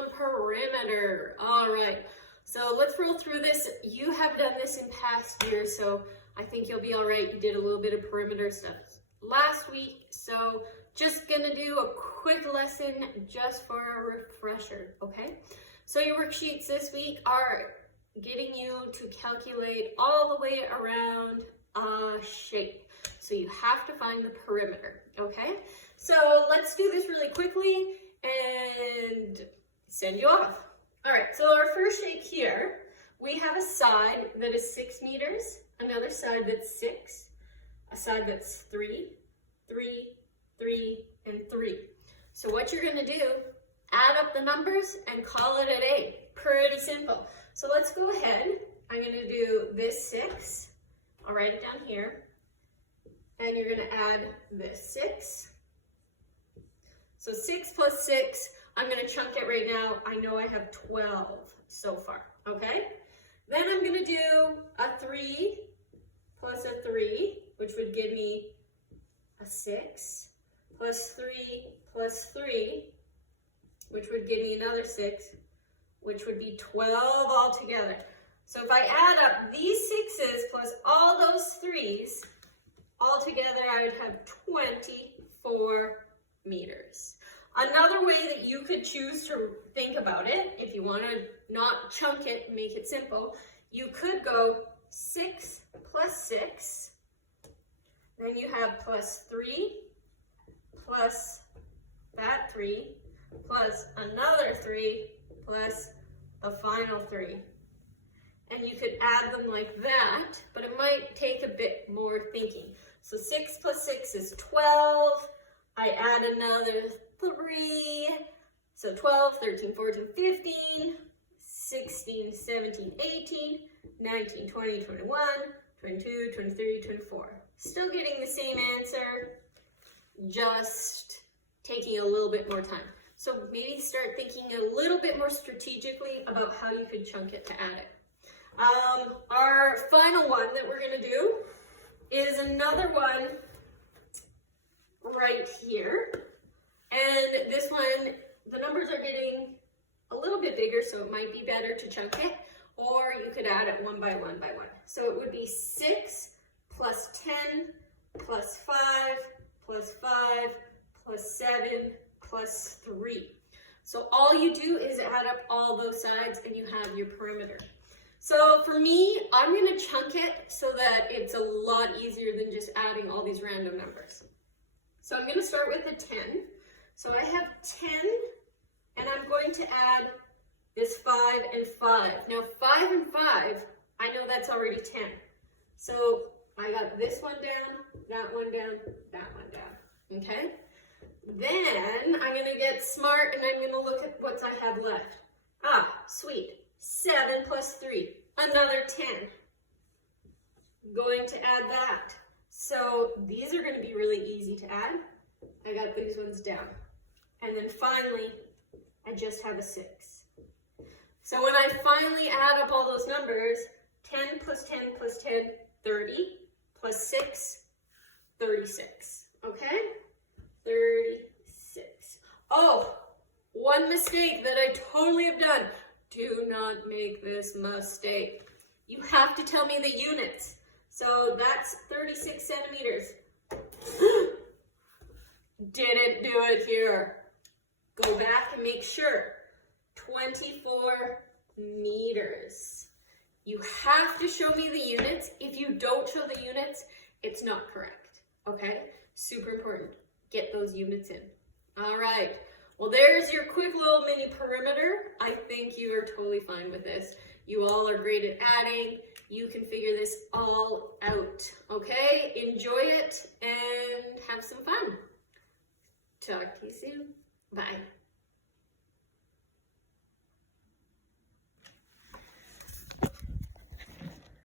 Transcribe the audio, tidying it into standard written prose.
some perimeter. All right, so let's roll through this. You have done this in past years, so I think you'll be all right. You did a little bit of perimeter stuff last week, so just gonna do a quick lesson just for a refresher, okay? So your worksheets this week are getting you to calculate all the way around a shape. So you have to find the perimeter, okay? So let's do this really quickly and send you off. All right, so our first shape here, we have a side that is 6 meters, another side that's 6, a side that's 3, 3, 3, and 3. So what you're gonna do, add up the numbers and call it a day. Pretty simple. So let's go ahead. I'm gonna do this 6. I'll write it down here. And you're gonna add this 6. So 6 plus 6, I'm gonna chunk it right now. I know I have 12 so far, okay? Then I'm gonna do a 3 plus a 3, which would give me a 6, plus 3 plus 3, which would give me another 6, which would be 12 altogether. So if I add up these 6s plus all those 3s, altogether I would have 24 meters. Another way that you could choose to think about it, if you want to not chunk it and make it simple, you could go 6 plus 6, then you have plus 3, plus that 3, plus another 3, plus a final 3. And you could add them like that, but it might take a bit more thinking. So 6 plus 6 is 12. I add another 3. So 12, 13, 14, 15, 16, 17, 18, 19, 20, 21, 22, 23, 24. Still getting the same answer, just taking a little bit more time. So maybe start thinking a little bit more strategically about how you could chunk it to add it. Our final one that we're gonna do is another one right here. And this one, the numbers are getting a little bit bigger, so it might be better to chunk it, or you could add it one by one by one. So it would be 6 plus 10 plus 5 plus 5 plus 7 plus 3. So all you do is add up all those sides and you have your perimeter. So for me, I'm gonna chunk it so that it's a lot easier than just adding all these random numbers. So I'm gonna start with a 10. So I have 10, and I'm going to add this 5 and 5. Now 5 and 5, I know that's already 10. So I got this one down, that one down, that one down, okay? Then I'm gonna get smart and I'm gonna look at what I have left. Ah, sweet. 7 plus 3, another 10. Going to add that. So these are going to be really easy to add. I got these ones down. And then finally, I just have a 6. So when I finally add up all those numbers, 10 plus 10 plus 10, 30, plus 6, 36. Okay? 36. Oh, one mistake that I totally have done. Do not make this mistake. You have to tell me the units. So that's 36 centimeters. Didn't do it here. Go back and make sure. 24 meters. You have to show me the units. If you don't show the units, it's not correct. Okay? Super important. Get those units in. All right. Well, there's your quick little mini perimeter. I think you are totally fine with this. You all are great at adding. You can figure this all out, okay? Enjoy it and have some fun. Talk to you soon. Bye.